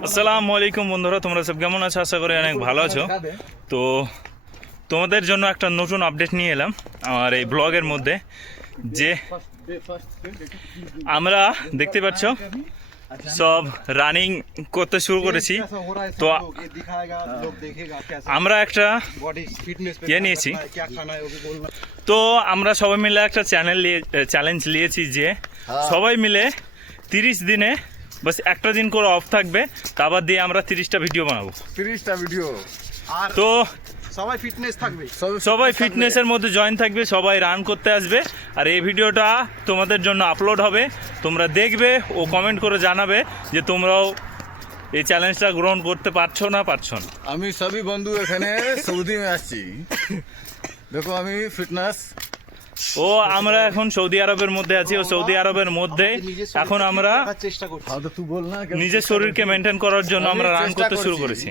আসসালামু আলাইকুম বন্ধুরা, তোমরা সব কেমন আছো? আশা করি অনেক ভালো আছো। তো তোমাদের জন্য একটা নতুন আপডেট নিয়ে এলাম আমার এই ব্লগের মধ্যে, যে আমরা দেখতে পাচ্ছ সব রানিং করতে শুরু করেছি। তো আমরা একটা ইয়ে নিয়েছি, তো আমরা সবাই মিলে একটা চ্যালেঞ্জ নিয়েছি যে সবাই মিলে 30 দিনে বাস একটা দিন করে অফ থাকবে, তারপর দিয়ে আমরা 30টা ভিডিও বানাবো। 30টা ভিডিও। আর তো সবাই ফিটনেস থাকবে, সবাই ফিটনেসের মধ্যে জয়েন থাকবে, সবাই রান করতে আসবে। আর এই ভিডিওটা তোমাদের জন্য আপলোড হবে, তোমরা দেখবে ও কমেন্ট করে জানাবে যে তোমরাও এই চ্যালেঞ্জটা গ্রহণ করতে পারছো না। আমি সবই বন্ধু এখানে সৌদি আসছি, দেখো আমি ফিটনেস। ও আমরা এখন সৌদি আরবের মধ্যে আছি, ও সৌদি আরবের মধ্যে এখন আমরা চেষ্টা করছি। তুই বল না নিজের শরীরকে মেনটেন করার জন্য আমরা রান করতে শুরু করেছি।